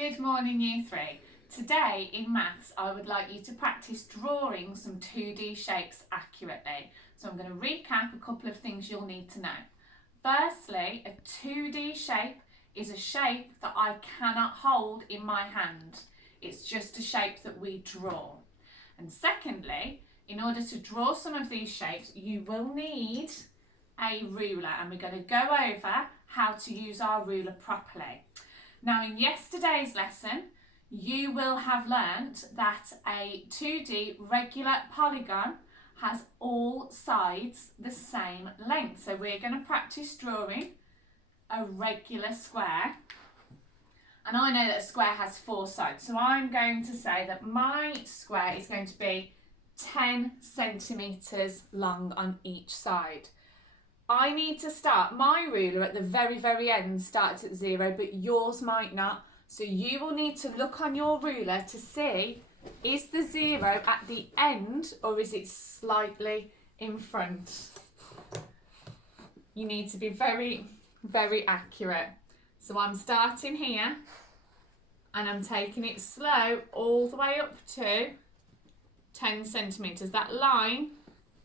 Good morning, Year 3. Today in maths, I would like you to practice drawing some 2D shapes accurately. So I'm going to recap a couple of things you'll need to know. Firstly, a 2D shape is a shape that I cannot hold in my hand. It's just a shape that we draw. And secondly, in order to draw some of these shapes, you will need a ruler, and we're going to go over how to use our ruler properly. Now, in yesterday's lesson, you will have learnt that a 2D regular polygon has all sides the same length. So we're going to practice drawing a regular square. And I know that a square has 4 sides. So I'm going to say that my square is going to be 10 centimetres long on each side. I need to start, my ruler at the very end starts at 0, but yours might not. So you will need to look on your ruler to see, is the 0 at the end or is it slightly in front? You need to be very accurate. So I'm starting here and I'm taking it slow all the way up to 10 centimetres. That line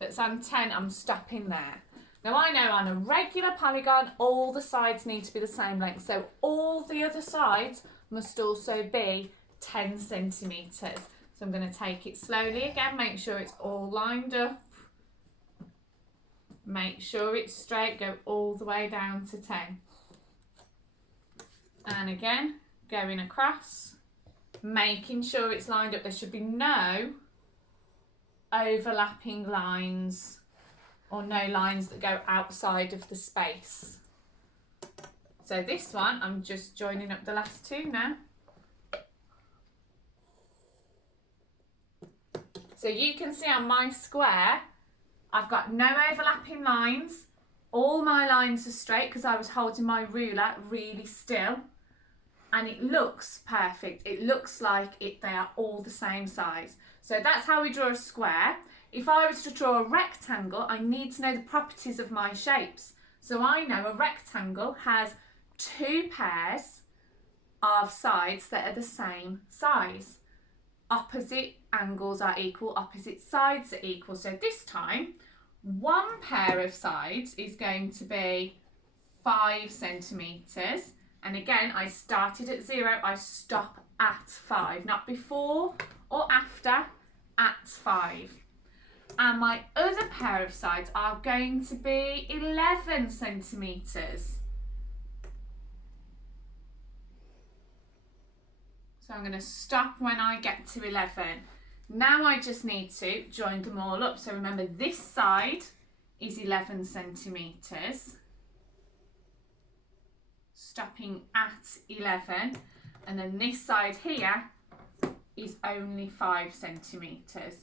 that's on 10, I'm stopping there. Now I know on a regular polygon, all the sides need to be the same length. So all the other sides must also be 10 centimetres. So I'm going to take it slowly again, make sure it's all lined up. Make sure it's straight, go all the way down to 10. And again, going across, making sure it's lined up. There should be no overlapping lines or no lines that go outside of the space. So this one, I'm just joining up the last 2 now. So you can see on my square, I've got no overlapping lines. All my lines are straight because I was holding my ruler really still. And it looks perfect. It looks like they are all the same size. So that's how we draw a square. If I was to draw a rectangle, I need to know the properties of my shapes. So I know a rectangle has 2 pairs of sides that are the same size. Opposite angles are equal, opposite sides are equal. So this time, 1 pair of sides is going to be 5 centimetres. And again, I started at 0, I stop at 5, not before or after, at 5. And my other pair of sides are going to be 11 centimetres. So I'm going to stop when I get to 11. Now I just need to join them all up. So remember, this side is 11 centimetres. Stopping at 11. And then this side here is only 5 centimetres.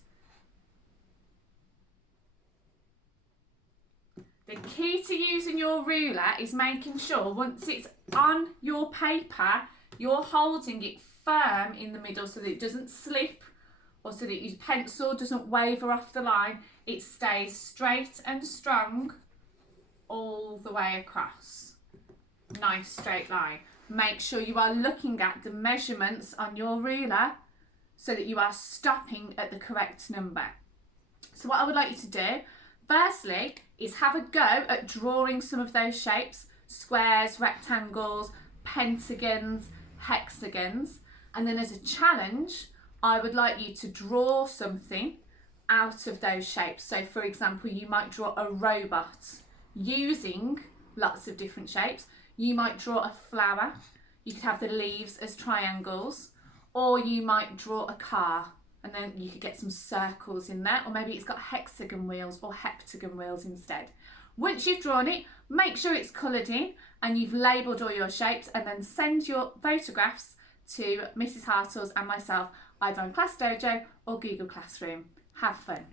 The key to using your ruler is making sure once it's on your paper, you're holding it firm in the middle so that it doesn't slip or so that your pencil doesn't waver off the line. It stays straight and strong all the way across. Nice straight line. Make sure you are looking at the measurements on your ruler so that you are stopping at the correct number. So what I would like you to do, firstly, is have a go at drawing some of those shapes, squares, rectangles, pentagons, hexagons, and then as a challenge, I would like you to draw something out of those shapes. So for example, you might draw a robot using lots of different shapes. You might draw a flower, you could have the leaves as triangles, or you might draw a car. And then you could get some circles in there, or maybe it's got hexagon wheels or heptagon wheels instead. Once you've drawn it, make sure it's coloured in and you've labelled all your shapes, and then send your photographs to Mrs. Hartles and myself, either on Class Dojo or Google Classroom. Have fun.